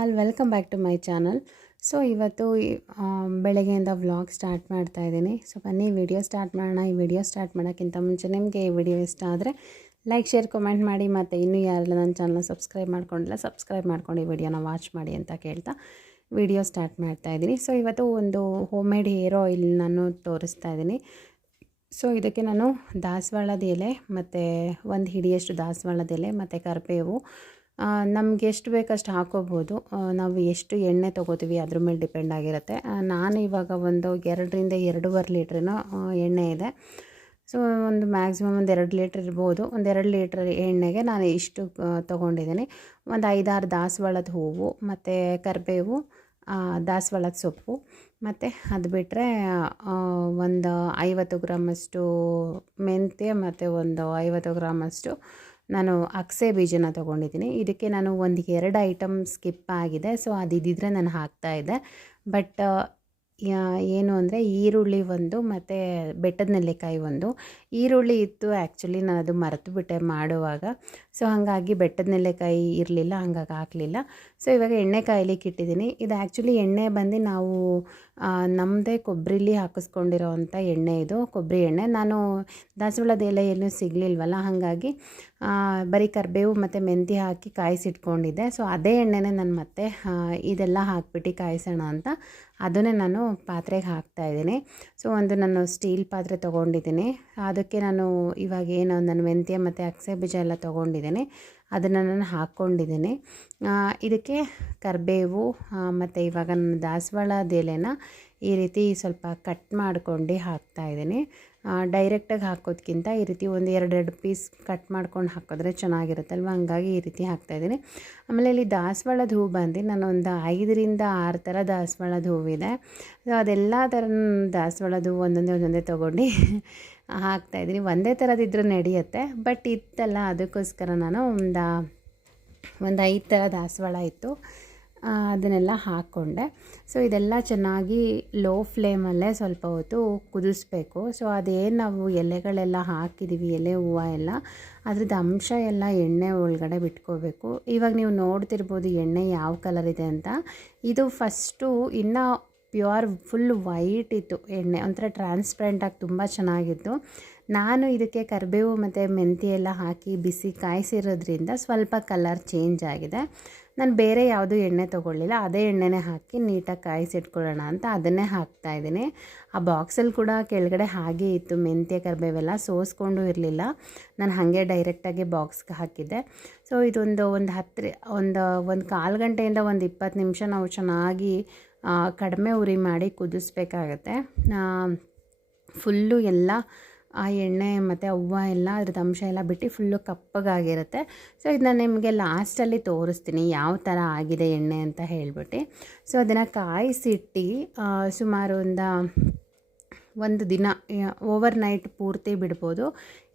All welcome back to my channel. So ಇವತ್ತು ಬೆಳಗ್ಗೆಯಿಂದ vlog start ಮಾಡ್ತಾ ಇದ್ದೀನಿ. ಸೊ ಬನ್ನಿ ವಿಡಿಯೋ ಸ್ಟಾರ್ಟ್ ಮಾಡೋಣ. ಈ ವಿಡಿಯೋ ಸ್ಟಾರ್ಟ್ ಮಾಡೋಕ್ಕಿಂತ ಮುಂಚೆ ನಿಮಗೆ ಈ ವಿಡಿಯೋ ಇಷ್ಟ ಆದರೆ ಲೈಕ್ ಶೇರ್ ಕಮೆಂಟ್ ಮಾಡಿ, ಮತ್ತು ಇನ್ನೂ ಯಾರೆಲ್ಲ ನನ್ನ ಚಾನಲ್ ಸಬ್ಸ್ಕ್ರೈಬ್ ಮಾಡ್ಕೊಂಡಿಲ್ಲ ಸಬ್ಸ್ಕ್ರೈಬ್ ಮಾಡ್ಕೊಂಡು ಈ ವಿಡಿಯೋನ ವಾಚ್ ಮಾಡಿ ಅಂತ ಕೇಳ್ತಾ ವಿಡಿಯೋ ಸ್ಟಾರ್ಟ್ ಮಾಡ್ತಾ ಇದ್ದೀನಿ. ಸೊ ಇವತ್ತು ಒಂದು ಹೋಮ್ ಮೇಡ್ ಹೇರ್ ಆಯಿಲ್ ನಾನು ತೋರಿಸ್ತಾ ಇದ್ದೀನಿ. ಸೊ ಇದಕ್ಕೆ ನಾನು ದಾಸವಾಳದ ಎಲೆ ಮತ್ತು ಒಂದು ಹಿಡಿಯಷ್ಟು ದಾಸವಾಳದ ಎಲೆ ಮತ್ತು ಕರಿಬೇವು, ನಮಗೆ ಎಷ್ಟು ಬೇಕಷ್ಟು ಹಾಕೋಬೋದು. ನಾವು ಎಷ್ಟು ಎಣ್ಣೆ ತೊಗೋತೀವಿ ಅದ್ರ ಮೇಲೆ ಡಿಪೆಂಡ್ ಆಗಿರುತ್ತೆ. ನಾನು ಇವಾಗ ಒಂದು 2ರಿಂದ 2.5 ಲೀಟ್ರಿನ ಎಣ್ಣೆ ಇದೆ. ಸೊ ಒಂದು ಮ್ಯಾಕ್ಸಿಮಮ್ ಒಂದು 2 ಲೀಟ್ರ್ ಇರ್ಬೋದು. ಒಂದು 2 ಲೀಟ್ರ್ ಎಣ್ಣೆಗೆ ನಾನು ಇಷ್ಟು ತೊಗೊಂಡಿದ್ದೀನಿ. ಒಂದು 5-6 ದಾಸವಾಳದ ಹೂವು ಮತ್ತು ಕರಿಬೇವು, ದಾಸವಾಳದ ಸೊಪ್ಪು, ಮತ್ತು ಅದು ಬಿಟ್ಟರೆ ಒಂದು 50 ಗ್ರಾಮಷ್ಟು ಮೆಂತ್ಯ ಮತ್ತು ಒಂದು 50 ಗ್ರಾಮಷ್ಟು ನಾನು ಅಗಸೆ ಬೀಜನ ತೊಗೊಂಡಿದ್ದೀನಿ. ಇದಕ್ಕೆ ನಾನು 1-2 ಐಟಮ್ ಸ್ಕಿಪ್ ಆಗಿದೆ. ಸೊ ಅದಿದ್ದರೆ ನಾನು ಹಾಕ್ತಾಯಿದ್ದೆ. ಬಟ್ ಏನು ಅಂದರೆ ಈರುಳ್ಳಿ ಒಂದು ಮತ್ತು ಬೆಟ್ಟದ ನೆಲ್ಲಿಕಾಯಿ ಒಂದು. ಈರುಳ್ಳಿ ಇತ್ತು ಆ್ಯಕ್ಚುಲಿ, ನಾನು ಅದು ಮರೆತುಬಿಟ್ಟೆ ಮಾಡುವಾಗ. ಸೊ ಹಾಗಾಗಿ ಬೆಟ್ಟದ ನೆಲ್ಲಿಕಾಯಿ ಇರಲಿಲ್ಲ, ಹಂಗಾಗಿ ಹಾಕಲಿಲ್ಲ. ಸೊ ಇವಾಗ ಎಣ್ಣೆ ಕಾಯ್ಲಿಕ್ಕೆ ಇಟ್ಟಿದ್ದೀನಿ. ಇದು ಆ್ಯಕ್ಚುಲಿ ಎಣ್ಣೆ ಬಂದು ನಾವು ನಮ್ಮದೇ ಕೊಬ್ಬರಿಲಿ ಹಾಕಿಸ್ಕೊಂಡಿರೋ ಅಂಥ ಎಣ್ಣೆ, ಇದು ಕೊಬ್ಬರಿ ಎಣ್ಣೆ. ನಾನು ದಾಸವಾಳದ ಎಲೆ ಏನೂ ಸಿಗಲಿಲ್ವಲ್ಲ, ಹಾಗಾಗಿ ಬರೀ ಕರಿಬೇವು ಮತ್ತು ಮೆಂತ್ಯ ಹಾಕಿ ಕಾಯಿಸಿಟ್ಕೊಂಡಿದ್ದೆ. ಸೊ ಅದೇ ಎಣ್ಣೆನೇ ನಾನು ಮತ್ತೆ ಇದೆಲ್ಲ ಹಾಕ್ಬಿಟ್ಟು ಕಾಯಿಸೋಣ ಅಂತ ಅದನ್ನೇ ನಾನು ಪಾತ್ರೆಗೆ ಹಾಕ್ತಾಯಿದ್ದೀನಿ. ಸೊ ಒಂದು ನಾನು ಸ್ಟೀಲ್ ಪಾತ್ರೆ ತೊಗೊಂಡಿದ್ದೀನಿ. ಅದಕ್ಕೆ ನಾನು ಇವಾಗ ಏನು ನಾನು ಮೆಂತ್ಯ ಮತ್ತು ಅಗಸೆ ಬೀಜ ಎಲ್ಲ ತೊಗೊಂಡಿದ್ದೀನಿ, ಅದನ್ನು ನಾನು ಹಾಕ್ಕೊಂಡಿದ್ದೀನಿ. ಇದಕ್ಕೆ ಕರಿಬೇವು ಮತ್ತು ಇವಾಗ ನಾನು ದಾಸವಾಳದ ಎಲೆನ ಈ ರೀತಿ ಸ್ವಲ್ಪ ಕಟ್ ಮಾಡ್ಕೊಂಡು ಹಾಕ್ತಾಯಿದ್ದೀನಿ. ಡೈರೆಕ್ಟಾಗಿ ಹಾಕೋದಕ್ಕಿಂತ ಈ ರೀತಿ ಒಂದು 2 ಪೀಸ್ ಕಟ್ ಮಾಡ್ಕೊಂಡು ಹಾಕಿದ್ರೆ ಚೆನ್ನಾಗಿರುತ್ತಲ್ವ, ಹಂಗಾಗಿ ಈ ರೀತಿ ಹಾಕ್ತಾಯಿದ್ದೀನಿ. ಆಮೇಲೆ ಇಲ್ಲಿ ದಾಸವಾಳದ ಹೂವು ಬಂದು ನಾನು ಒಂದು 5ರಿಂದ 6 ಥರ ದಾಸವಾಳದ ಹೂವಿದೆ. ಸೊ ಅದೆಲ್ಲ ಥರ ದಾಸವಾಳದ ಹೂವು ಒಂದೊಂದೇ ತೊಗೊಂಡು ಹಾಕ್ತಾಯಿದ್ದೀನಿ. ಒಂದೇ ಥರದಿದ್ರೂ ನಡೆಯುತ್ತೆ, ಬಟ್ ಇತ್ತಲ್ಲ ಅದಕ್ಕೋಸ್ಕರ ನಾನು ಒಂದು 5 ಥರ ದಾಸವಾಳ ಇತ್ತು, ಅದನ್ನೆಲ್ಲ ಹಾಕ್ಕೊಂಡೆ. ಸೊ ಇದೆಲ್ಲ ಚೆನ್ನಾಗಿ ಲೋ ಫ್ಲೇಮಲ್ಲೇ ಸ್ವಲ್ಪ ಹೊತ್ತು ಕುದಿಸ್ಬೇಕು. ಸೊ ಅದೇನು ನಾವು ಎಲೆಗಳೆಲ್ಲ ಹಾಕಿದ್ದೀವಿ, ಎಲೆ ಹೂವು ಎಲ್ಲ, ಅದ್ರದ್ದು ಅಂಶ ಎಲ್ಲ ಎಣ್ಣೆ ಒಳಗಡೆ ಬಿಟ್ಕೋಬೇಕು. ಇವಾಗ ನೀವು ನೋಡ್ತಿರ್ಬೋದು ಎಣ್ಣೆ ಯಾವ ಕಲರ್ ಇದೆ ಅಂತ. ಇದು ಫಸ್ಟು ಇನ್ನೂ ಪ್ಯೂರ್ ಫುಲ್ ವೈಟ್ ಇತ್ತು ಎಣ್ಣೆ, ಒಂಥರ ಟ್ರಾನ್ಸ್ಪರೆಂಟಾಗಿ ತುಂಬ ಚೆನ್ನಾಗಿತ್ತು. ನಾನು ಇದಕ್ಕೆ ಕರಿಬೇವು ಮತ್ತು ಮೆಂತ್ಯ ಎಲ್ಲ ಹಾಕಿ ಬಿಸಿ ಕಾಯಿಸಿರೋದ್ರಿಂದ ಸ್ವಲ್ಪ ಕಲರ್ ಚೇಂಜ್ ಆಗಿದೆ. ನಾನು ಬೇರೆ ಯಾವುದೂ ಎಣ್ಣೆ ತೊಗೊಳ್ಳಿಲ್ಲ, ಅದೇ ಎಣ್ಣೆನೇ ಹಾಕಿ ನೀಟಾಗಿ ಕಾಯಿಸಿಟ್ಕೊಳ್ಳೋಣ ಅಂತ ಅದನ್ನೇ ಹಾಕ್ತಾಯಿದ್ದೀನಿ. ಆ ಬಾಕ್ಸಲ್ಲಿ ಕೂಡ ಕೆಳಗಡೆ ಹಾಗೆ ಇತ್ತು, ಮೆಂತ್ಯ ಕರಿಬೇವೆಲ್ಲ ಸೋಸ್ಕೊಂಡು ಇರಲಿಲ್ಲ, ನಾನು ಹಾಗೆ ಡೈರೆಕ್ಟಾಗಿ ಬಾಕ್ಸ್ಗೆ ಹಾಕಿದ್ದೆ. ಸೊ ಇದೊಂದು ಒಂದು ಕಾಲು ಗಂಟೆಯಿಂದ ಒಂದು 20 ನಿಮಿಷ ನಾವು ಚೆನ್ನಾಗಿ ಕಡಿಮೆ ಉರಿ ಮಾಡಿ ಕುದಿಸ್ಬೇಕಾಗತ್ತೆ. ಫುಲ್ಲು ಎಲ್ಲ ಆ ಎಣ್ಣೆ ಮತ್ತು ಹೂವು ಎಲ್ಲ ಅದ್ರದ್ದು ಅಂಶ ಎಲ್ಲ ಬಿಟ್ಟು ಫುಲ್ಲು ಕಪ್ಪಗಾಗಿರುತ್ತೆ. ಸೊ ಇದನ್ನ ನಿಮಗೆ ಲಾಸ್ಟಲ್ಲಿ ತೋರಿಸ್ತೀನಿ ಯಾವ ಥರ ಆಗಿದೆ ಎಣ್ಣೆ ಅಂತ ಹೇಳ್ಬಿಟ್ಟು. ಸೊ ಅದನ್ನು ಕಾಯಿಸಿಟ್ಟು ಸುಮಾರು ಒಂದು ದಿನ ಓವರ್ ನೈಟ್ ಪೂರ್ತಿ ಬಿಡ್ಬೋದು.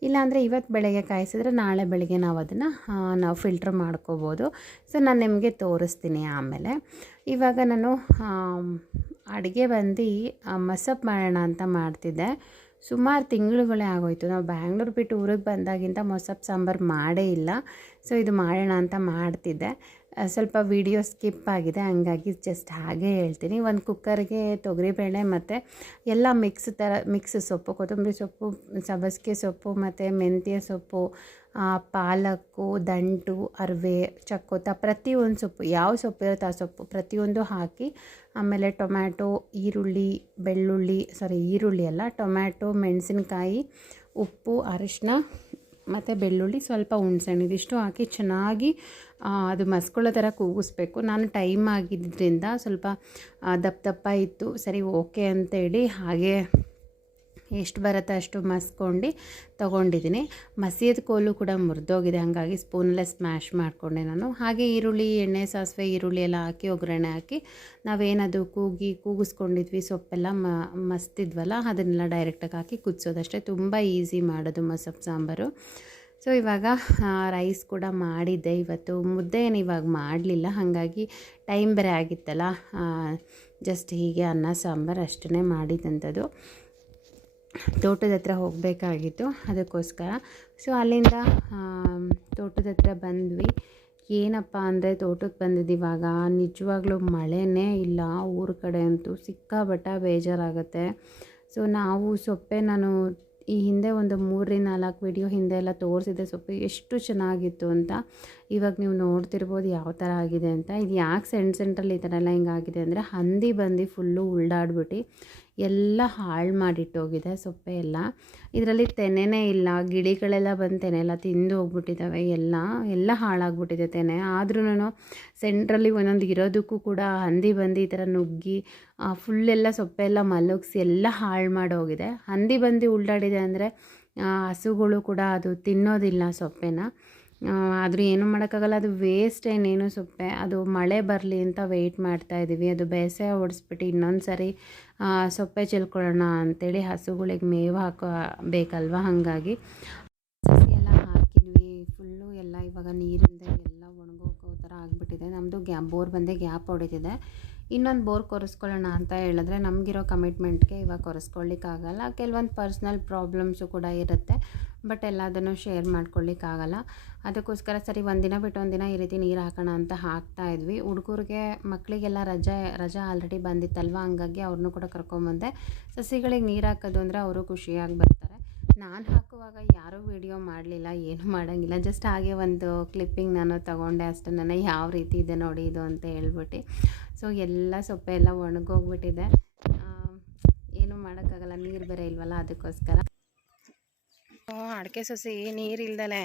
ಇಲ್ಲಾಂದರೆ ಇವತ್ತು ಬೆಳಗ್ಗೆ ಕಾಯಿಸಿದ್ರೆ ನಾಳೆ ಬೆಳಗ್ಗೆ ನಾವು ಅದನ್ನು ಫಿಲ್ಟ್ರ್ ಮಾಡ್ಕೋಬೋದು. ಸೊ ನಾನು ನಿಮಗೆ ತೋರಿಸ್ತೀನಿ ಆಮೇಲೆ. ಇವಾಗ ನಾನು ಅಡುಗೆ ಬಂದು ಮಸಪ್ ಮಾಡೋಣ ಅಂತ ಮಾಡ್ತಿದ್ದೆ. ಸುಮಾರು ತಿಂಗಳುಗಳೇ ಆಗೋಯ್ತು, ನಾವು ಬ್ಯಾಂಗ್ಳೂರು ಬಿಟ್ಟು ಊರಿಗೆ ಬಂದಾಗಿಂತ ಮೊಸಪ್ಪು ಸಾಂಬಾರು ಮಾಡೇ ಇಲ್ಲ. ಸೊ ಇದು ಮಾಡೋಣ ಅಂತ ಮಾಡ್ತಿದ್ದೆ. ಸ್ವಲ್ಪ ವಿಡಿಯೋ ಸ್ಕಿಪ್ ಆಗಿದೆ, ಹಂಗಾಗಿ ಜಸ್ಟ್ ಹಾಗೆ ಹೇಳ್ತೀನಿ. ಒಂದು ಕುಕ್ಕರ್ಗೆ ತೊಗರಿಬೇಳೆ ಮತ್ತು ಎಲ್ಲ ಮಿಕ್ಸ್ ಸೊಪ್ಪು, ಕೊತ್ತಂಬರಿ ಸೊಪ್ಪು, ಸಬ್ಬಸಿಗೆ ಸೊಪ್ಪು ಮತ್ತು ಮೆಂತ್ಯ ಸೊಪ್ಪು, ಪಾಲಕ್ಕು, ದಂಟು, ಅರಿವೆ, ಚಕ್ಕೋತ, ಪ್ರತಿಯೊಂದು ಸೊಪ್ಪು ಯಾವ ಸೊಪ್ಪು ಇರುತ್ತೆ ಆ ಸೊಪ್ಪು ಪ್ರತಿಯೊಂದು ಹಾಕಿ, ಆಮೇಲೆ ಟೊಮ್ಯಾಟೊ, ಈರುಳ್ಳಿ ಅಲ್ಲ, ಟೊಮ್ಯಾಟೊ, ಮೆಣಸಿನ್ಕಾಯಿ, ಉಪ್ಪು, ಅರಿಶಿನ ಮತ್ತು ಬೆಳ್ಳುಳ್ಳಿ, ಸ್ವಲ್ಪ ಹುಣಸೆಹಣ್ಣು, ಇದಿಷ್ಟು ಹಾಕಿ ಚೆನ್ನಾಗಿ ಅದು ಮಸ್ಕೊಳ್ಳೋ ಥರ ಕೂಗಿಸ್ಬೇಕು. ನಾನು ಟೈಮ್ ಆಗಿದ್ದರಿಂದ ಸ್ವಲ್ಪ ದಪ್ಪ ಇತ್ತು, ಸರಿ ಓಕೆ ಅಂತೇಳಿ ಹಾಗೆ ಎಷ್ಟು ಬರುತ್ತೆ ಅಷ್ಟು ಮಸ್ಕೊಂಡು ತೊಗೊಂಡಿದ್ದೀನಿ. ಮಸಿಯದ ಕೋಲು ಕೂಡ ಮುರಿದೋಗಿದೆ, ಹಾಗಾಗಿ ಸ್ಪೂನಲ್ಲೇ ಸ್ಮ್ಯಾಶ್ ಮಾಡಿಕೊಂಡೆ ನಾನು. ಹಾಗೆ ಈರುಳ್ಳಿ, ಎಣ್ಣೆ, ಸಾಸಿವೆ, ಈರುಳ್ಳಿ ಎಲ್ಲ ಹಾಕಿ ಒಗ್ಗರಣೆ ಹಾಕಿ ನಾವೇನದು ಕೂಗಿಸ್ಕೊಂಡಿದ್ವಿ ಸೊಪ್ಪೆಲ್ಲ ಮಸ್ತಿದ್ವಲ್ಲ ಅದನ್ನೆಲ್ಲ ಡೈರೆಕ್ಟಾಗಿ ಹಾಕಿ ಕುದಿಸೋದಷ್ಟೇ. ತುಂಬ ಈಸಿ ಮಾಡೋದು ಮಸಪ್ ಸಾಂಬಾರು. ಸೊ ಇವಾಗ ರೈಸ್ ಕೂಡ ಮಾಡಿದ್ದೆ. ಇವತ್ತು ಮುದ್ದೆ ಏನು ಇವಾಗ ಮಾಡಲಿಲ್ಲ, ಹಾಗಾಗಿ ಟೈಮ್ ಬೇರೆ ಆಗಿತ್ತಲ್ಲ, ಜಸ್ಟ್ ಹೀಗೆ ಅನ್ನ ಸಾಂಬಾರು ಅಷ್ಟೇ ಮಾಡಿದಂಥದ್ದು. ತೋಟದ ಹತ್ರ ಹೋಗಬೇಕಾಗಿತ್ತು ಅದಕ್ಕೋಸ್ಕರ. ಸೊ ಅಲ್ಲಿಂದ ತೋಟದ ಹತ್ರ ಬಂದ್ವಿ. ಏನಪ್ಪ ಅಂದರೆ ತೋಟಕ್ಕೆ ಬಂದಿದ್ದೀವಾಗ ನಿಜವಾಗ್ಲೂ ಮಳೆನೇ ಇಲ್ಲ. ಊರ ಕಡೆ ಅಂತೂ ಸಿಕ್ಕಾಪಟ್ಟೆ ಬೇಜಾರಾಗುತ್ತೆ. ಸೊ ನಾವು ಸೊಪ್ಪೆ ನಾನು ಈ ಹಿಂದೆ ಒಂದು 3-4 ವಿಡಿಯೋ ಹಿಂದೆ ಎಲ್ಲ ತೋರಿಸಿದ್ದೆ ಸೊಪ್ಪು ಎಷ್ಟು ಚೆನ್ನಾಗಿತ್ತು ಅಂತ. ಇವಾಗ ನೀವು ನೋಡ್ತಿರ್ಬೋದು ಯಾವ ಥರ ಆಗಿದೆ ಅಂತ. ಇದು ಯಾಕೆ ಸೆಂಟ್ರಲ್ಲಿ ಈ ಥರ ಎಲ್ಲ ಹಿಂಗಾಗಿದೆ ಅಂದರೆ ಹಂದಿ ಬಂದು ಫುಲ್ಲು ಉಳ್ಳಾಡ್ಬಿಟ್ಟು ಎಲ್ಲ ಹಾಳು ಮಾಡಿಟ್ಟೋಗಿದೆ ಸೊಪ್ಪೆ ಎಲ್ಲ. ಇದರಲ್ಲಿ ತೆನೆನೇ ಇಲ್ಲ, ಗಿಳಿಗಳೆಲ್ಲ ಬಂದು ತೆನೆ ಎಲ್ಲ ತಿಂದು ಹೋಗ್ಬಿಟ್ಟಿದ್ದಾವೆ. ಎಲ್ಲ ಹಾಳಾಗ್ಬಿಟ್ಟಿದೆ ತೆನೆ. ಆದ್ರೂ ಸೆಂಟ್ರಲ್ಲಿ ಒಂದೊಂದು ಇರೋದಕ್ಕೂ ಕೂಡ ಹಂದಿ ಬಂದು ಈ ಥರ ನುಗ್ಗಿ ಫುಲ್ಲೆಲ್ಲ ಸೊಪ್ಪೆಲ್ಲ ಮಲಗಿಸಿ ಎಲ್ಲ ಹಾಳು ಮಾಡೋಗಿದೆ. ಹಂದಿ ಬಂದು ಉಳ್ಳಾಡಿದೆ ಅಂದರೆ ಹಸುಗಳು ಕೂಡ ಅದು ತಿನ್ನೋದಿಲ್ಲ ಸೊಪ್ಪೆನ. ಆದರೂ ಏನೂ ಮಾಡೋಕ್ಕಾಗಲ್ಲ, ಅದು ವೇಸ್ಟ್ ಏನೇನು ಸೊಪ್ಪೆ. ಅದು ಮಳೆ ಬರಲಿ ಅಂತ ವೆಯ್ಟ್ ಮಾಡ್ತಾಯಿದ್ದೀವಿ. ಅದು ಬೇಸಾಯ ಓಡಿಸ್ಬಿಟ್ಟು ಇನ್ನೊಂದು ಸರಿ ಸೊಪ್ಪೆ ಚೆಲ್ಕೊಳ್ಳೋಣ ಅಂಥೇಳಿ ಹಸುಗಳಿಗೆ ಮೇವು ಬೇಕಲ್ವ. ಹಾಗಾಗಿ ಸಸಿ ಎಲ್ಲ ಹಾಕಿದ್ವಿ. ಫುಲ್ಲು ಎಲ್ಲ ಇವಾಗ ನೀರಿಂದ ಎಲ್ಲ ಒಣಗೋಗೋ ಥರ ಆಗಿಬಿಟ್ಟಿದೆ. ನಮ್ಮದು ಬೋರ್ ಬಂದೇ ಗ್ಯಾಪ್ ಹೊಡಿತಿದೆ. ಇನ್ನೊಂದು ಬೋರ್ ಕೊರೆಸ್ಕೊಳ್ಳೋಣ ಅಂತ ಹೇಳಿದ್ರೆ ನಮಗಿರೋ ಕಮಿಟ್ಮೆಂಟ್ಗೆ ಇವಾಗ ಕೊರೆಸ್ಕೊಳ್ಳಿಕ್ಕಾಗಲ್ಲ. ಕೆಲವೊಂದು ಪರ್ಸ್ನಲ್ ಪ್ರಾಬ್ಲಮ್ಸು ಕೂಡ ಇರುತ್ತೆ, ಬಟ್ ಎಲ್ಲದನ್ನು ಶೇರ್ ಮಾಡ್ಕೊಳ್ಳಿಕ್ಕಾಗಲ್ಲ. ಅದಕ್ಕೋಸ್ಕರ ಸರಿ ಒಂದಿನ ಬಿಟ್ಟು ಒಂದಿನ ಈ ರೀತಿ ನೀರು ಹಾಕೋಣ ಅಂತ ಹಾಕ್ತಾಯಿದ್ವಿ. ಹುಡುಗರಿಗೆ ಮಕ್ಕಳಿಗೆಲ್ಲ ರಜಾ ಆಲ್ರೆಡಿ ಬಂದಿತ್ತಲ್ವ, ಹಂಗಾಗಿ ಅವ್ರನ್ನೂ ಕೂಡ ಕರ್ಕೊಂಬಂದೆ. ಸಸಿಗಳಿಗೆ ನೀರು ಹಾಕೋದು ಅಂದರೆ ಅವರು ಖುಷಿಯಾಗಿ ಬರ್ತಾರೆ. ನಾನು ಹಾಕುವಾಗ ಯಾರೂ ವಿಡಿಯೋ ಮಾಡಲಿಲ್ಲ, ಏನೂ ಮಾಡೋಂಗಿಲ್ಲ. ಜಸ್ಟ್ ಹಾಗೆ ಒಂದು ಕ್ಲಿಪ್ಪಿಂಗ್ ನಾನು ತೊಗೊಂಡೆ ಅಷ್ಟೇ. ನಾನು ಯಾವ ರೀತಿ ಇದೆ ನೋಡಿ ಇದು ಅಂತ ಹೇಳ್ಬಿಟ್ಟು. ಸೊ ಎಲ್ಲ ಸೊಪ್ಪೆ ಎಲ್ಲ ಒಣಗೋಗ್ಬಿಟ್ಟಿದೆ. ಏನೂ ಮಾಡೋಕ್ಕಾಗಲ್ಲ, ನೀರು ಬೇರೆ ಇಲ್ವಲ್ಲ, ಅದಕ್ಕೋಸ್ಕರ. ಅಡಿಕೆ ಸಸಿ ನೀರಿಲ್ದಲೇ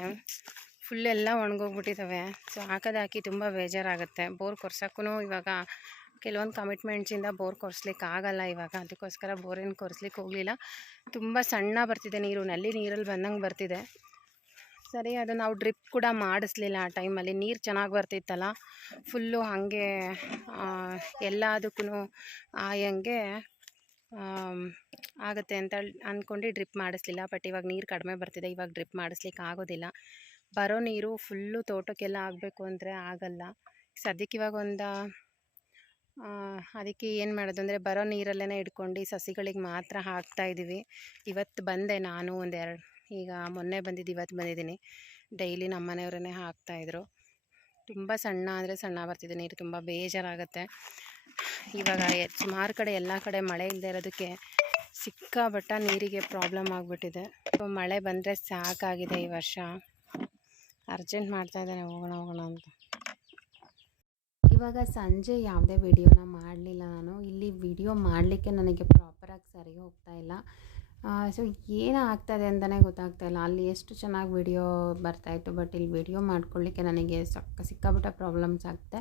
ಫುಲ್ಲೆಲ್ಲ ಒಣಗೋಗ್ಬಿಟ್ಟಿದ್ದಾವೆ. ಸೊ ಹಾಕಿ ತುಂಬ ಬೇಜಾರಾಗುತ್ತೆ. ಬೋರ್ ಕೊರ್ಸೋಕ್ಕೂ ಇವಾಗ ಕೆಲವೊಂದು ಕಮಿಟ್ಮೆಂಟ್ಸಿಂದ ಬೋರ್ ಕೊರೆಸ್ಲಿಕ್ಕೆ ಆಗಲ್ಲ ಇವಾಗ. ಅದಕ್ಕೋಸ್ಕರ ಬೋರೇನು ಕೊರೆಸ್ಲಿಕ್ಕೆ ಹೋಗಲಿಲ್ಲ. ತುಂಬ ಸಣ್ಣ ಬರ್ತಿದೆ ನೀರು, ನೀರಲ್ಲಿ ಬಂದಂಗೆ ಬರ್ತಿದೆ. ಸರಿ, ಅದು ನಾವು ಡ್ರಿಪ್ ಕೂಡ ಮಾಡಿಸ್ಲಿಲ್ಲ ಆ ಟೈಮಲ್ಲಿ. ನೀರು ಚೆನ್ನಾಗಿ ಬರ್ತಿತ್ತಲ್ಲ, ಫುಲ್ಲು ಹಾಗೆ ಎಲ್ಲದಕ್ಕೂ ಆಯಂಗೆ ಆಗುತ್ತೆ ಅಂತ ಅಂದ್ಕೊಂಡು ಡ್ರಿಪ್ ಮಾಡಿಸ್ಲಿಲ್ಲ. ಬಟ್ ಇವಾಗ ನೀರು ಕಡಿಮೆ ಬರ್ತಿದೆ, ಇವಾಗ ಡ್ರಿಪ್ ಮಾಡಿಸ್ಲಿಕ್ಕೆ ಆಗೋದಿಲ್ಲ. ಬರೋ ನೀರು ಫುಲ್ಲು ತೋಟಕ್ಕೆಲ್ಲ ಆಗಬೇಕು ಅಂದರೆ ಆಗಲ್ಲ. ಸದ್ಯಕ್ಕೆ ಇವಾಗ ಅದಕ್ಕೆ ಏನು ಮಾಡೋದು ಅಂದರೆ ಬರೋ ನೀರಲ್ಲೇ ಇಟ್ಕೊಂಡು ಸಸಿಗಳಿಗೆ ಮಾತ್ರ ಹಾಕ್ತಾಯಿದ್ದೀವಿ. ಇವತ್ತು ಬಂದೆ ನಾನು ಈಗ ಮೊನ್ನೆ ಬಂದಿದ್ದು, ಇವತ್ತು ಬಂದಿದ್ದೀನಿ. ಡೈಲಿ ನಮ್ಮ ಮನೆಯವರೇ ಹಾಕ್ತಾಯಿದ್ರು. ತುಂಬ ಸಣ್ಣ ಅಂದರೆ ಸಣ್ಣ ಬರ್ತಿದೆ ನೀರು, ತುಂಬ ಬೇಜಾರಾಗುತ್ತೆ. ಇವಾಗ ಸುಮಾರು ಕಡೆ ಎಲ್ಲ ಕಡೆ ಮಳೆ ಇಲ್ಲದೆ ಇರೋದಕ್ಕೆ ಸಿಕ್ಕಾಪಟ್ಟ ನೀರಿಗೆ ಪ್ರಾಬ್ಲಮ್ ಆಗಿಬಿಟ್ಟಿದೆ. ಮಳೆ ಬಂದರೆ ಸಾಕಾಗಿದೆ ಈ ವರ್ಷ. ಅರ್ಜೆಂಟ್ ಮಾಡ್ತಾಯಿದ್ದಾನೆ ಹೋಗೋಣ ಅಂತ. ಇವಾಗ ಸಂಜೆ ಯಾವುದೇ ವಿಡಿಯೋನ ಮಾಡಲಿಲ್ಲ ನಾನು. ಇಲ್ಲಿ ವಿಡಿಯೋ ಮಾಡಲಿಕ್ಕೆ ನನಗೆ ಪ್ರಾಪರಾಗಿ ಸರಿ ಹೋಗ್ತಾಯಿಲ್ಲ. ಸೊ ಏನು ಆಗ್ತಾಯಿದೆ ಅಂತಲೇ ಗೊತ್ತಾಗ್ತಾಯಿಲ್ಲ. ಅಲ್ಲಿ ಎಷ್ಟು ಚೆನ್ನಾಗಿ ವಿಡಿಯೋ ಬರ್ತಾಯಿತ್ತು, ಬಟ್ ಇಲ್ಲಿ ವಿಡಿಯೋ ಮಾಡ್ಕೊಳ್ಳಿಕ್ಕೆ ನನಗೆ ಸಿಕ್ಕಾಪಟ್ಟೆ ಪ್ರಾಬ್ಲಮ್ಸ್ ಆಗುತ್ತೆ.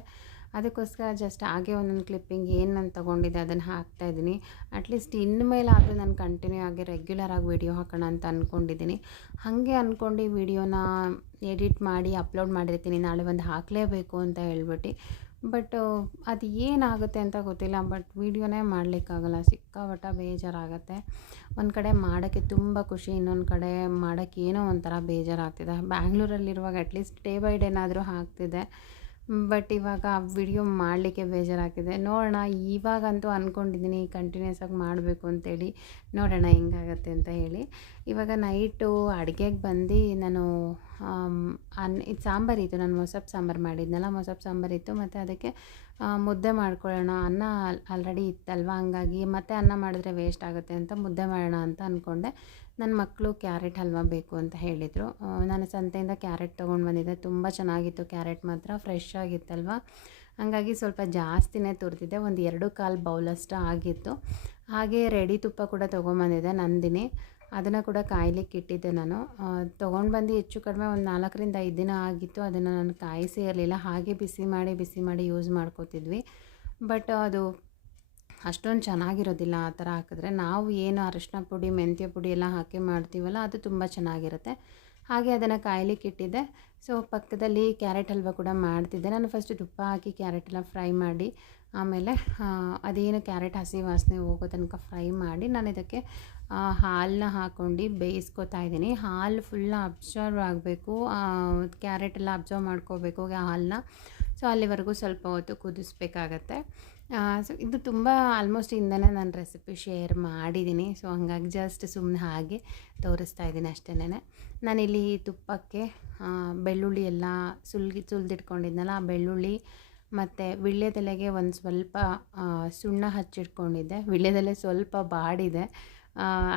ಅದಕ್ಕೋಸ್ಕರ ಜಸ್ಟ್ ಹಾಗೆ ಒಂದೊಂದು ಕ್ಲಿಪ್ಪಿಂಗ್ ಏನು ನಾನು ತೊಗೊಂಡಿದ್ದೆ ಅದನ್ನು ಹಾಕ್ತಾಯಿದ್ದೀನಿ. ಅಟ್ಲೀಸ್ಟ್ ಇನ್ಮೇಲಾದರೂ ನಾನು ಕಂಟಿನ್ಯೂ ಆಗಿ ರೆಗ್ಯುಲರಾಗಿ ವಿಡಿಯೋ ಹಾಕೋಣ ಅಂತ ಅಂದ್ಕೊಂಡಿದ್ದೀನಿ. ಹಾಗೆ ಅಂದ್ಕೊಂಡು ಈ ವಿಡಿಯೋನ ಎಡಿಟ್ ಮಾಡಿ ಅಪ್ಲೋಡ್ ಮಾಡಿರ್ತೀನಿ, ನಾಳೆ ಒಂದು ಹಾಕಲೇಬೇಕು ಅಂತ ಹೇಳ್ಬಿಟ್ಟು. ಬಟ್ ಅದು ಏನಾಗುತ್ತೆ ಅಂತ ಗೊತ್ತಿಲ್ಲ. ಬಟ್ ವೀಡಿಯೋನೇ ಮಾಡಲಿಕ್ಕಾಗಲ್ಲ, ಸಿಕ್ಕಾಪಟ್ಟೆ ಬೇಜಾರಾಗುತ್ತೆ. ಒಂದು ಕಡೆ ಮಾಡೋಕ್ಕೆ ತುಂಬ ಖುಷಿ, ಇನ್ನೊಂದು ಕಡೆ ಮಾಡೋಕ್ಕೆ ಏನೋ ಒಂಥರ ಬೇಜಾರಾಗ್ತಿದೆ. ಬ್ಯಾಂಗ್ಳೂರಲ್ಲಿರುವಾಗ ಅಟ್ಲೀಸ್ಟ್ ಡೇ ಬೈ ಡೇನಾದರೂ ಹಾಕ್ತಿದ್ದೆ, ಬಟ್ ಇವಾಗ ವಿಡಿಯೋ ಮಾಡಲಿಕ್ಕೆ ಬೇಜಾರಾಗ್ತಿದೆ. ನೋಡೋಣ, ಇವಾಗಂತೂ ಅಂದ್ಕೊಂಡಿದ್ದೀನಿ ಕಂಟಿನ್ಯೂಸ್ ಆಗಿ ಮಾಡಬೇಕು ಅಂತೇಳಿ. ನೋಡೋಣ ಹೆಂಗಾಗತ್ತೆ ಅಂತ ಹೇಳಿ. ಇವಾಗ ನೈಟು ಅಡುಗೆಗೆ ಬಂದು ನಾನು ಇದು ಸಾಂಬಾರಿತ್ತು, ನಾನು ಮೊಸಪ್ಪು ಸಾಂಬಾರು ಮಾಡಿದ್ನಲ್ಲ, ಮೊಸಪ್ಪು ಸಾಂಬಾರಿತ್ತು. ಮತ್ತು ಅದಕ್ಕೆ ಮುದ್ದೆ ಮಾಡ್ಕೊಳ್ಳೋಣ, ಅನ್ನ ಆಲ್ರೆಡಿ ಇತ್ತಲ್ವ, ಹಂಗಾಗಿ ಮತ್ತೆ ಅನ್ನ ಮಾಡಿದ್ರೆ ವೇಸ್ಟ್ ಆಗುತ್ತೆ ಅಂತ ಮುದ್ದೆ ಮಾಡೋಣ ಅಂತ ಅಂದ್ಕೊಂಡೆ. ನನ್ನ ಮಕ್ಕಳು ಕ್ಯಾರೆಟ್ ಹಲ್ವಾ ಬೇಕು ಅಂತ ಹೇಳಿದರು. ನಾನು ಸಂತೆಯಿಂದ ಕ್ಯಾರೆಟ್ ತೊಗೊಂಡು ಬಂದಿದ್ದೆ. ತುಂಬ ಚೆನ್ನಾಗಿತ್ತು ಕ್ಯಾರೆಟ್, ಮಾತ್ರ ಫ್ರೆಶ್ ಆಗಿತ್ತಲ್ವ, ಹಾಗಾಗಿ ಸ್ವಲ್ಪ ಜಾಸ್ತಿನೇ ತುರಿದಿದ್ದೆ. ಒಂದು 2-1/4 ಬೌಲಷ್ಟು ಆಗಿತ್ತು. ಹಾಗೆ ರೆಡಿ ತುಪ್ಪ ಕೂಡ ತೊಗೊಂಬಂದಿದ್ದೆ ನಂದಿನಿ, ಅದನ್ನು ಕೂಡ ಕಾಯ್ಲಿಕ್ಕೆ ಇಟ್ಟಿದ್ದೆ ನಾನು. ತೊಗೊಂಡು ಬಂದು ಹೆಚ್ಚು ಕಡಿಮೆ ಒಂದು 4-5 ದಿನ ಆಗಿತ್ತು. ಅದನ್ನು ನಾನು ಕಾಯಿಸಿ ಇರಲಿಲ್ಲ, ಹಾಗೆ ಬಿಸಿ ಮಾಡಿ ಯೂಸ್ ಮಾಡ್ಕೋತಿದ್ವಿ. ಬಟ್ ಅದು ಅಷ್ಟೊಂದು ಚೆನ್ನಾಗಿರೋದಿಲ್ಲ ಆ ಥರ ಹಾಕಿದ್ರೆ. ನಾವು ಏನು ಅರಿಶಿನ ಪುಡಿ, ಮೆಂತ್ಯ ಪುಡಿ ಎಲ್ಲ ಹಾಕಿ ಮಾಡ್ತೀವಲ್ಲ, ಅದು ತುಂಬ ಚೆನ್ನಾಗಿರುತ್ತೆ. ಹಾಗೆ ಅದನ್ನು ಕಾಯ್ಲಿಕ್ಕೆ ಇಟ್ಟಿದ್ದೆ. ಸೊ ಪಕ್ಕದಲ್ಲಿ ಕ್ಯಾರೆಟ್ ಹಲ್ವ ಕೂಡ ಮಾಡ್ತಿದ್ದೆ. ನಾನು ಫಸ್ಟು ತುಪ್ಪ ಹಾಕಿ ಕ್ಯಾರೆಟೆಲ್ಲ ಫ್ರೈ ಮಾಡಿ, ಆಮೇಲೆ ಅದೇನು ಕ್ಯಾರೆಟ್ ಹಸಿ ವಾಸನೆ ಹೋಗೋ ತನಕ ಫ್ರೈ ಮಾಡಿ, ನಾನು ಇದಕ್ಕೆ ಹಾಲನ್ನ ಹಾಕ್ಕೊಂಡು ಬೇಯಿಸ್ಕೊತಾ ಇದ್ದೀನಿ. ಹಾಲು ಫುಲ್ ಅಬ್ಸರ್ವ್ ಆಗಬೇಕು, ಕ್ಯಾರೆಟೆಲ್ಲ ಅಬ್ಸರ್ವ್ ಮಾಡ್ಕೋಬೇಕು ಹಾಲನ್ನ. ಸೊ ಅಲ್ಲಿವರೆಗೂ ಸ್ವಲ್ಪ ಹೊತ್ತು ಕುದಿಸ್ಬೇಕಾಗತ್ತೆ. ಸೊ ಇದು ತುಂಬ ಆಲ್ಮೋಸ್ಟ್ ಹಿಂದೆನೇ ನಾನು ರೆಸಿಪಿ ಶೇರ್ ಮಾಡಿದ್ದೀನಿ. ಸೊ ಹಂಗಾಗಿ ಜಸ್ಟ್ ಸುಮ್ಮನೆ ಹಾಗೆ ತೋರಿಸ್ತಾ ಇದ್ದೀನಿ ಅಷ್ಟೇನೆ. ನಾನಿಲ್ಲಿ ತುಪ್ಪಕ್ಕೆ ಬೆಳ್ಳುಳ್ಳಿ ಎಲ್ಲ ಸುಲಿದಿಟ್ಕೊಂಡಿದ್ನಲ್ಲ, ಆ ಬೆಳ್ಳುಳ್ಳಿ ಮತ್ತು ವೀಳ್ಯದೆಲೆಗೆ ಒಂದು ಸ್ವಲ್ಪ ಸುಣ್ಣ ಹಚ್ಚಿಟ್ಕೊಂಡಿದ್ದೆ. ವೀಳ್ಯದೆಲೆ ಸ್ವಲ್ಪ ಬಾಡಿದೆ,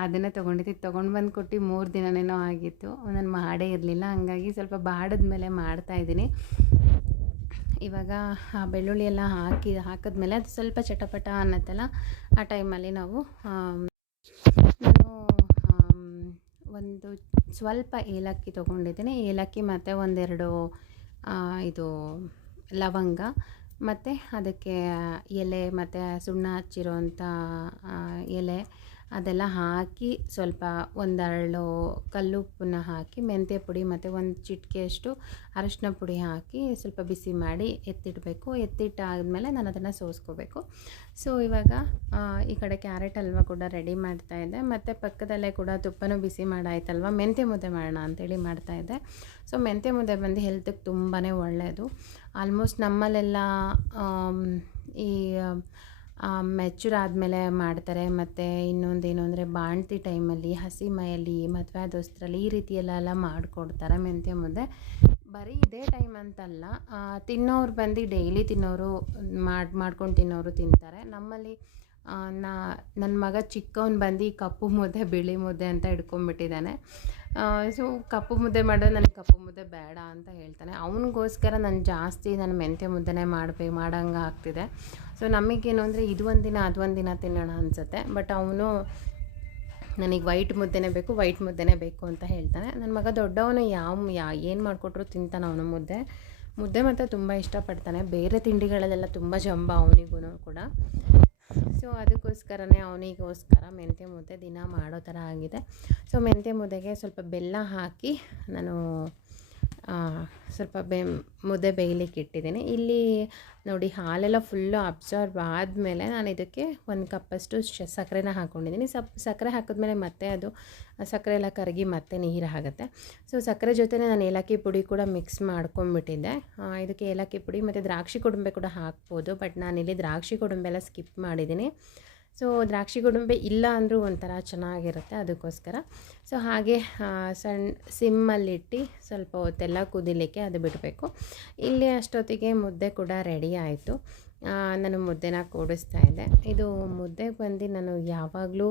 ಅದನ್ನೇ ತೊಗೊಂಡಿದ್ದೆ. ತೊಗೊಂಡು ಬಂದು ಕೊಟ್ಟು 3 ದಿನನೇನೋ ಆಗಿತ್ತು, ನಾನು ಮಾಡೇ ಇರಲಿಲ್ಲ. ಹಂಗಾಗಿ ಸ್ವಲ್ಪ ಬಾಡಿದ ಮೇಲೆ ಮಾಡ್ತಾಯಿದ್ದೀನಿ. ಇವಾಗ ಆ ಬೆಳ್ಳುಳ್ಳಿ ಎಲ್ಲ ಹಾಕಿದ್ಮೇಲೆ ಅದು ಸ್ವಲ್ಪ ಚಟಪಟ ಅನ್ನತ್ತಲ್ಲ, ಆ ಟೈಮಲ್ಲಿ ನಾನು ಒಂದು ಸ್ವಲ್ಪ ಏಲಕ್ಕಿ ತೊಗೊಂಡಿದ್ದೀನಿ. ಏಲಕ್ಕಿ ಮತ್ತು ಒಂದೆರಡು ಇದು ಲವಂಗ ಮತ್ತು ಅದಕ್ಕೆ ಎಲೆ ಮತ್ತು ಸುಣ್ಣ ಹಚ್ಚಿರೋಂಥ ಎಲೆ ಅದೆಲ್ಲ ಹಾಕಿ ಸ್ವಲ್ಪ ಒಂದೆರಡು ಕಲ್ಲುಪ್ಪನ್ನ ಹಾಕಿ ಮೆಂತ್ಯ ಪುಡಿ ಮತ್ತು ಒಂದು ಚಿಟಿಕೆಯಷ್ಟು ಅರಶಿನ ಪುಡಿ ಹಾಕಿ ಸ್ವಲ್ಪ ಬಿಸಿ ಮಾಡಿ ಎತ್ತಿಡಬೇಕು. ಎತ್ತಿಟ್ಟಾದಮೇಲೆ ನಾನು ಅದನ್ನು ಸೋಸ್ಕೋಬೇಕು. ಸೊ ಇವಾಗ ಈ ಕಡೆ ಕ್ಯಾರೆಟ್ ಹಲ್ವ ಕೂಡ ರೆಡಿ ಮಾಡ್ತಾಯಿದ್ದೆ, ಮತ್ತು ಪಕ್ಕದಲ್ಲೇ ಕೂಡ ತುಪ್ಪನೂ ಬಿಸಿ ಮಾಡಾಯ್ತಲ್ವ, ಮೆಂತ್ಯ ಮುದ್ದೆ ಮಾಡೋಣ ಅಂತೇಳಿ ಮಾಡ್ತಾಯಿದ್ದೆ. ಸೊ ಮೆಂತ್ಯ ಮುದ್ದೆ ಬಂದು ಹೆಲ್ತಿಗೆ ತುಂಬಾ ಒಳ್ಳೆಯದು. ಆಲ್ಮೋಸ್ಟ್ ನಮ್ಮಲ್ಲೆಲ್ಲ ಈ ಮೆಚೂರ್ ಆದಮೇಲೆ ಮಾಡ್ತಾರೆ. ಮತ್ತು ಇನ್ನೊಂದೇನು ಅಂದರೆ ಬಾಣ್ತಿ ಟೈಮಲ್ಲಿ, ಹಸಿ ಮೈಯಲ್ಲಿ, ಮದುವೆ ಆದೋಸ್ತ್ರಲ್ಲಿ ಈ ರೀತಿಯೆಲ್ಲ ಮಾಡಿಕೊಡ್ತಾರೆ ಮೆಂತ್ಯ ಮುದ್ದೆ. ಬರೀ ಇದೇ ಟೈಮ್ ಅಂತಲ್ಲ, ತಿನ್ನೋರು ಬಂದು ಡೈಲಿ ತಿನ್ನೋರು ಮಾಡ್ಕೊಂಡು ತಿನ್ನೋರು ತಿಂತಾರೆ. ನಮ್ಮಲ್ಲಿ ನನ್ನ ಮಗ ಚಿಕ್ಕವನು ಬಂದು ಕಪ್ಪು ಮುದ್ದೆ ಬಿಳಿ ಮುದ್ದೆ ಅಂತ ಹಿಡ್ಕೊಂಡ್ಬಿಟ್ಟಿದ್ದಾನೆ. ಸೊ ಕಪ್ಪು ಮುದ್ದೆ ಮಾಡಿದ್ರೆ ನನಗೆ ಕಪ್ಪು ಮುದ್ದೆ ಬೇಡ ಅಂತ ಹೇಳ್ತಾನೆ. ಅವನಿಗೋಸ್ಕರ ನಾನು ಮೆಂತ್ಯ ಮುದ್ದೆನೇ ಮಾಡೋಂಗೆ ಆಗ್ತಿದೆ. ಸೊ ನಮಗೇನು ಅಂದರೆ ಇದು ಒಂದಿನ ಅದು ಒಂದಿನ ತಿನ್ನೋಣ ಅನಿಸುತ್ತೆ. ಬಟ್ ಅವನು ನನಗೆ ವೈಟ್ ಮುದ್ದೆನೇ ಬೇಕು ಅಂತ ಹೇಳ್ತಾನೆ. ನನ್ನ ಮಗ ದೊಡ್ಡವನು ಏನು ಮಾಡಿಕೊಟ್ರು ತಿಂತಾನೆ. ಅವನು ಮುದ್ದೆ ಮತ್ತು ತುಂಬ ಇಷ್ಟಪಡ್ತಾನೆ. ಬೇರೆ ತಿಂಡಿಗಳಲ್ಲೆಲ್ಲ ತುಂಬ ಜಂಬ ಅವನಿಗೂ ಕೂಡ. ಸೊ ಅದಕ್ಕೋಸ್ಕರನೇ ಅವನಿಗೋಸ್ಕರ ಮೆಂತ್ಯ ಮುದ್ದೆ ದಿನ ಮಾಡೋ ಥರ ಆಗಿದೆ. ಸೊ ಮೆಂತ್ಯ ಮುದ್ದೆಗೆ ಸ್ವಲ್ಪ ಬೆಲ್ಲ ಹಾಕಿ ನಾನು ಸ್ವಲ್ಪ ಮುದ್ದೆ ಬೇಯಲಿಕ್ಕೆ ಇಟ್ಟಿದ್ದೀನಿ. ಇಲ್ಲಿ ನೋಡಿ, ಹಾಲೆಲ್ಲ ಫುಲ್ಲು ಅಬ್ಸಾರ್ಬ್ ಆದಮೇಲೆ ನಾನು ಇದಕ್ಕೆ 1 ಕಪ್ಪಷ್ಟು ಸಕ್ಕರೆನ ಹಾಕ್ಕೊಂಡಿದ್ದೀನಿ. ಸಕ್ಕರೆ ಹಾಕಿದ್ಮೇಲೆ ಮತ್ತೆ ಅದು ಸಕ್ಕರೆ ಎಲ್ಲ ಕರಗಿ ಮತ್ತೆ ನೀರು ಆಗುತ್ತೆ. ಸೊ ಸಕ್ಕರೆ ಜೊತೆನೇ ನಾನು ಏಲಕ್ಕಿ ಪುಡಿ ಕೂಡ ಮಿಕ್ಸ್ ಮಾಡ್ಕೊಂಡ್ಬಿಟ್ಟಿದ್ದೆ. ಇದಕ್ಕೆ ಏಲಕ್ಕಿ ಪುಡಿ ಮತ್ತು ದ್ರಾಕ್ಷಿ ಗೋಡಂಬಿ ಕೂಡ ಹಾಕ್ಬೋದು, ಬಟ್ ನಾನಿಲ್ಲಿ ದ್ರಾಕ್ಷಿ ಗೋಡಂಬಿ ಎಲ್ಲ ಸ್ಕಿಪ್ ಮಾಡಿದ್ದೀನಿ. ಸೊ ದ್ರಾಕ್ಷಿ ಗೋಡಂಬಿ ಇಲ್ಲ ಅಂದರೂ ಒಂಥರ ಚೆನ್ನಾಗಿರುತ್ತೆ, ಅದಕ್ಕೋಸ್ಕರ. ಸೊ ಹಾಗೆ ಸಿಮ್ಮಲ್ಲಿಟ್ಟು ಸ್ವಲ್ಪ ಹೊತ್ತೆಲ್ಲ ಕುದಿಲಿಕ್ಕೆ ಅದು ಬಿಡಬೇಕು. ಇಲ್ಲಿ ಅಷ್ಟೊತ್ತಿಗೆ ಮುದ್ದೆ ಕೂಡ ರೆಡಿ ಆಯಿತು. ನಾನು ಮುದ್ದೆನ ಕೂಡಿಸ್ತಾಯಿದ್ದೆ. ಇದು ಮುದ್ದೆಗೆ ಬಂದು ನಾನು ಯಾವಾಗಲೂ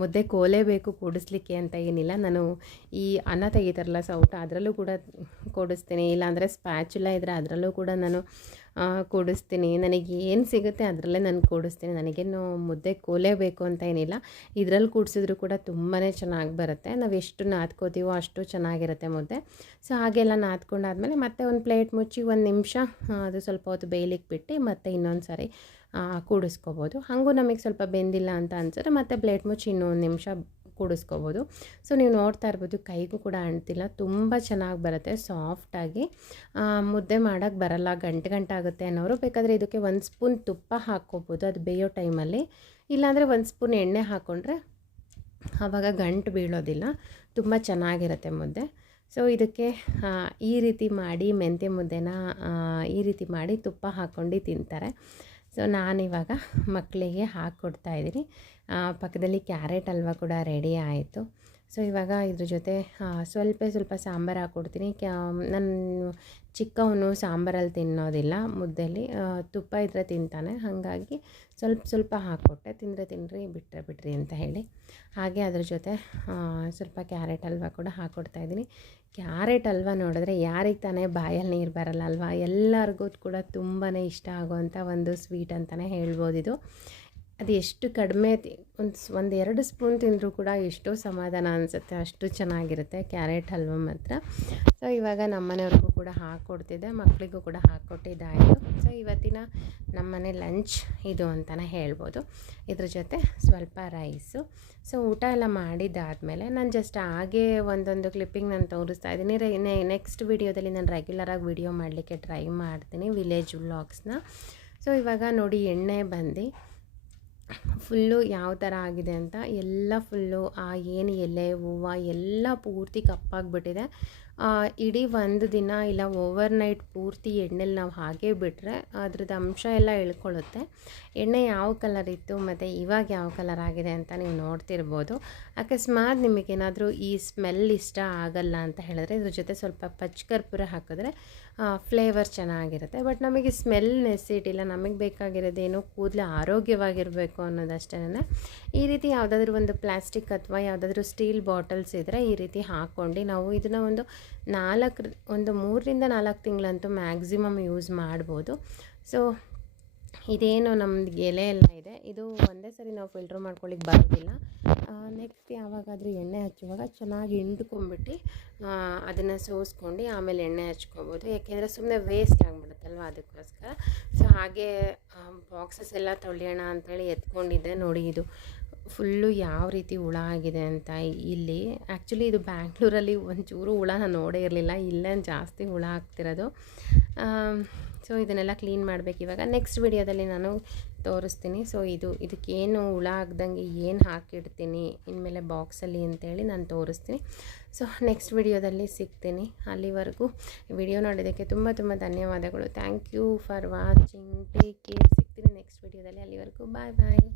ಮುದ್ದೆ ಕೋಲೇಬೇಕು ಕೂಡಿಸ್ಲಿಕ್ಕೆ ಅಂತ ಏನಿಲ್ಲ. ನಾನು ಈ ಅನ್ನ ತೆಗಿತಾರಲ್ಲ ಸೌಟ, ಅದರಲ್ಲೂ ಕೂಡ ಕೂಡಿಸ್ತೀನಿ. ಇಲ್ಲಾಂದರೆ ಸ್ಪ್ಯಾಚುಲ ಇದ್ದರೆ ಅದರಲ್ಲೂ ಕೂಡ ನಾನು ಕೂಡಿಸ್ತೀನಿ. ನನಗೆ ಏನು ಸಿಗುತ್ತೆ ಅದರಲ್ಲೇ ನಾನು ಕೂಡಿಸ್ತೀನಿ. ನನಗೇನು ಮುದ್ದೆ ಕೋಲೇಬೇಕು ಅಂತ ಏನಿಲ್ಲ. ಇದರಲ್ಲಿ ಕೂಡಿಸಿದ್ರು ಕೂಡ ತುಂಬಾ ಚೆನ್ನಾಗಿ ಬರುತ್ತೆ. ನಾವು ಎಷ್ಟು ನಾದ್ಕೋತೀವೋ ಅಷ್ಟು ಚೆನ್ನಾಗಿರುತ್ತೆ ಮುದ್ದೆ. ಸೊ ಹಾಗೆಲ್ಲ ನಾದ್ಕೊಂಡಾದ್ಮೇಲೆ ಮತ್ತೆ ಒಂದು ಪ್ಲೇಟ್ ಮುಚ್ಚಿ 1 ನಿಮಿಷ ಅದು ಸ್ವಲ್ಪ ಹೊತ್ತು ಬೇಯಲಿಕ್ಕೆ ಬಿಟ್ಟು ಮತ್ತೆ ಇನ್ನೊಂದು ಸಾರಿ ಕೂಡಿಸ್ಕೋಬೋದು. ಹಾಗೂ ನಮಗೆ ಸ್ವಲ್ಪ ಬೆಂದಿಲ್ಲ ಅಂತ ಅನ್ಸಿದ್ರೆ ಮತ್ತೆ ಪ್ಲೇಟ್ ಮುಚ್ಚಿ ಇನ್ನೊಂದು ನಿಮಿಷ ಕೂಡಿಸ್ಕೋಬೋದು. ಸೊ ನೀವು ನೋಡ್ತಾ ಇರ್ಬೋದು, ಕೈಗೂ ಕೂಡ ಅಂಟಿಲ್ಲ, ತುಂಬ ಚೆನ್ನಾಗಿ ಬರುತ್ತೆ ಸಾಫ್ಟಾಗಿ. ಮುದ್ದೆ ಮಾಡೋಕ್ಕೆ ಬರಲ್ಲ, ಗಂಟಾಗುತ್ತೆ ಅನ್ನೋರು ಬೇಕಾದರೆ ಇದಕ್ಕೆ 1 ಸ್ಪೂನ್ ತುಪ್ಪ ಹಾಕ್ಕೋಬೋದು ಅದು ಬೇಯೋ ಟೈಮಲ್ಲಿ. ಇಲ್ಲಾಂದರೆ 1 ಸ್ಪೂನ್ ಎಣ್ಣೆ ಹಾಕ್ಕೊಂಡ್ರೆ ಆವಾಗ ಗಂಟು ಬೀಳೋದಿಲ್ಲ, ತುಂಬ ಚೆನ್ನಾಗಿರುತ್ತೆ ಮುದ್ದೆ. ಸೊ ಇದಕ್ಕೆ ಈ ರೀತಿ ಮಾಡಿ ಮೆಂತ್ಯ ಮುದ್ದೆನ ಈ ರೀತಿ ಮಾಡಿ ತುಪ್ಪ ಹಾಕ್ಕೊಂಡು ತಿಂತಾರೆ. ಸೊ ನಾನಿವಾಗ ಮಕ್ಕಳಿಗೆ ಹಾಕ್ಕೊಡ್ತಾಯಿದ್ದೀನಿ. ಪಕ್ಕದಲ್ಲಿ ಕ್ಯಾರೆಟ್ ಹಲ್ವ ಕೂಡ ರೆಡಿ ಆಯಿತು. ಸೊ ಇವಾಗ ಇದ್ರ ಜೊತೆ ಸ್ವಲ್ಪ ಸಾಂಬಾರು ಹಾಕ್ಕೊಡ್ತೀನಿ. ನನ್ನ ಚಿಕ್ಕವನು ಸಾಂಬಾರಲ್ಲಿ ತಿನ್ನೋದಿಲ್ಲ, ಮುದ್ದೆಯಲ್ಲಿ ತುಪ್ಪ ಇದ್ದರೆ ತಿಂತಾನೆ. ಹಾಗಾಗಿ ಸ್ವಲ್ಪ ಹಾಕ್ಕೊಟ್ಟೆ, ತಿನ್ನಿರಿ ಬಿಟ್ರಿ ಅಂತ ಹೇಳಿ. ಹಾಗೆ ಅದ್ರ ಜೊತೆ ಸ್ವಲ್ಪ ಕ್ಯಾರೆಟ್ ಹಲ್ವ ಕೂಡ ಹಾಕ್ಕೊಡ್ತಾಯಿದ್ದೀನಿ. ಕ್ಯಾರೆಟ್ ಹಲ್ವ ನೋಡಿದ್ರೆ ಯಾರಿಗೆ ತಾನೇ ಬಾಯಲ್ಲಿ ನೀರು ಬರಲ್ಲ ಅಲ್ವಾ? ಎಲ್ಲರಿಗೂ ಕೂಡ ತುಂಬಾ ಇಷ್ಟ ಆಗೋವಂಥ ಒಂದು ಸ್ವೀಟ್ ಅಂತಲೇ ಹೇಳ್ಬೋದು ಇದು. ಅದು ಎಷ್ಟು ಕಡಿಮೆ ಒಂದು 2 ಸ್ಪೂನ್ ತಿಂದರೂ ಕೂಡ ಎಷ್ಟೋ ಸಮಾಧಾನ ಅನಿಸುತ್ತೆ, ಅಷ್ಟು ಚೆನ್ನಾಗಿರುತ್ತೆ ಕ್ಯಾರೆಟ್ ಹಲ್ವ ಮಾತ್ರ. ಸೊ ಇವಾಗ ನಮ್ಮನೆಯವ್ರಿಗೂ ಕೂಡ ಹಾಕ್ಕೊಡ್ತಿದ್ದೆ, ಮಕ್ಕಳಿಗೂ ಕೂಡ ಹಾಕ್ಕೊಟ್ಟಿದ್ದಾಯಿತು. ಸೊ ಇವತ್ತಿನ ನಮ್ಮನೆ ಲಂಚ್ ಇದು ಅಂತಲೇ ಹೇಳ್ಬೋದು. ಇದ್ರ ಜೊತೆ ಸ್ವಲ್ಪ ರೈಸು. ಸೊ ಊಟ ಎಲ್ಲ ಮಾಡಿದ್ದಾದಮೇಲೆ ನಾನು ಜಸ್ಟ್ ಹಾಗೆ ಒಂದೊಂದು ಕ್ಲಿಪ್ಪಿಂಗ್ ನಾನು ತೋರಿಸ್ತಾ ಇದ್ದೀನಿ. ನೆಕ್ಸ್ಟ್ ವೀಡಿಯೋದಲ್ಲಿ ನಾನು ರೆಗ್ಯುಲರಾಗಿ ವೀಡಿಯೋ ಮಾಡಲಿಕ್ಕೆ ಟ್ರೈ ಮಾಡ್ತೀನಿ, ವಿಲೇಜ್ ವ್ಲಾಗ್ಸ್ನ. ಸೊ ಇವಾಗ ನೋಡಿ, ಎಣ್ಣೆ ಬಂದು ಫುಲ್ಲು ಯಾವ ಥರ ಆಗಿದೆ ಅಂತ ಎಲ್ಲ ಫುಲ್ಲು ಏನು ಎಲೆ ಹೂವು ಎಲ್ಲ ಪೂರ್ತಿ ಕಪ್ಪಾಗಿಬಿಟ್ಟಿದೆ. ಇಡೀ ಒಂದು ದಿನ ಇಲ್ಲ ಓವರ್ ನೈಟ್ ಪೂರ್ತಿ ಎಣ್ಣೆಲಿ ನಾವು ಹಾಗೇ ಬಿಟ್ಟರೆ ಅದ್ರದ್ದು ಅಂಶ ಎಲ್ಲ ಇಳ್ಕೊಳ್ಳುತ್ತೆ. ಎಣ್ಣೆ ಯಾವ ಕಲರ್ ಇತ್ತು ಮತ್ತು ಇವಾಗ ಯಾವ ಕಲರ್ ಆಗಿದೆ ಅಂತ ನೀವು ನೋಡ್ತಿರ್ಬೋದು. ಅಕಸ್ಮಾತ್ ನಿಮಗೇನಾದರೂ ಈ ಸ್ಮೆಲ್ ಇಷ್ಟ ಆಗಲ್ಲ ಅಂತ ಹೇಳಿದ್ರೆ ಇದ್ರ ಜೊತೆ ಸ್ವಲ್ಪ ಪಚ್ಚಕರ್ಪೂರ ಹಾಕಿದ್ರೆ ಫ್ಲೇವರ್ ಚೆನ್ನಾಗಿರುತ್ತೆ. ಬಟ್ ನಮಗೆ ಸ್ಮೆಲ್ ನೆಸಿಟಿಲ್ಲ, ನಮಗೆ ಬೇಕಾಗಿರೋದೇನು ಕೂದಲು ಆರೋಗ್ಯವಾಗಿರಬೇಕು ಅನ್ನೋದಷ್ಟೇ. ಈ ರೀತಿ ಯಾವುದಾದ್ರೂ ಒಂದು ಪ್ಲಾಸ್ಟಿಕ್ ಅಥವಾ ಯಾವುದಾದ್ರೂ ಸ್ಟೀಲ್ ಬಾಟಲ್ಸ್ ಇದ್ದರೆ ಈ ರೀತಿ ಹಾಕ್ಕೊಂಡು ನಾವು ಇದನ್ನು ಒಂದು 3ರಿಂದ 4 ತಿಂಗಳಂತೂ ಮ್ಯಾಕ್ಸಿಮಮ್ ಯೂಸ್ ಮಾಡ್ಬೋದು. ಸೊ ಇದೇನು ನಮ್ದು ಎಲೆ ಎಲ್ಲ ಇದೆ, ಇದು ಒಂದೇ ಸರಿ ನಾವು ಫಿಲ್ಟ್ರ್ ಮಾಡ್ಕೊಳ್ಳಿಕ್ಕೆ ಬರೋದಿಲ್ಲ. ನೆಕ್ಸ್ಟ್ ಯಾವಾಗಾದರೂ ಎಣ್ಣೆ ಹಚ್ಚುವಾಗ ಚೆನ್ನಾಗಿ ಹಿಂಡ್ಕೊಂಬಿಟ್ಟು ಅದನ್ನು ಸೋಸ್ಕೊಂಡು ಆಮೇಲೆ ಎಣ್ಣೆ ಹಚ್ಕೊಬೋದು. ಯಾಕೆಂದರೆ ಸುಮ್ಮನೆ ವೇಸ್ಟ್ ಆಗಿಬಿಡುತ್ತಲ್ವ, ಅದಕ್ಕೋಸ್ಕರ. ಸೊ ಹಾಗೆ ಬಾಕ್ಸಸ್ ಎಲ್ಲ ತೊಳೆಯೋಣ ಅಂಥೇಳಿ ಎತ್ಕೊಂಡಿದ್ದೆ. ನೋಡಿ ಇದು ಫುಲ್ಲು ಯಾವ ರೀತಿ ಹುಳ ಆಗಿದೆ ಅಂತ. ಇಲ್ಲಿ ಆ್ಯಕ್ಚುಲಿ ಇದು ಬ್ಯಾಂಗ್ಳೂರಲ್ಲಿ ಒಂಚೂರು ಹುಳ ನಾನು ನೋಡೇ ಇರಲಿಲ್ಲ, ಇಲ್ಲೇ ಜಾಸ್ತಿ ಹುಳ ಆಗ್ತಿರೋದು. ಸೊ ಇದನ್ನೆಲ್ಲ ಕ್ಲೀನ್ ಮಾಡಬೇಕು ಇವಾಗ. ನೆಕ್ಸ್ಟ್ ವಿಡಿಯೋದಲ್ಲಿ ನಾನು ತೋರಿಸ್ತೀನಿ. ಸೊ ಇದಕ್ಕೇನು ಹುಳ ಆಗ್ದಂಗೆ ಏನು ಹಾಕಿಡ್ತೀನಿ ಇನ್ಮೇಲೆ ಬಾಕ್ಸಲ್ಲಿ ಅಂತೇಳಿ ನಾನು ತೋರಿಸ್ತೀನಿ. ಸೊ ನೆಕ್ಸ್ಟ್ ವಿಡಿಯೋದಲ್ಲಿ ಸಿಗ್ತೀನಿ. ಅಲ್ಲಿವರೆಗೂ ವಿಡಿಯೋ ನೋಡೋದಕ್ಕೆ ತುಂಬ ಧನ್ಯವಾದಗಳು. Thank you for watching. Take care. ಸಿಗ್ತೀನಿ ನೆಕ್ಸ್ಟ್ ವಿಡಿಯೋದಲ್ಲಿ. ಅಲ್ಲಿವರೆಗೂ ಬಾಯ್ ಬಾಯ್.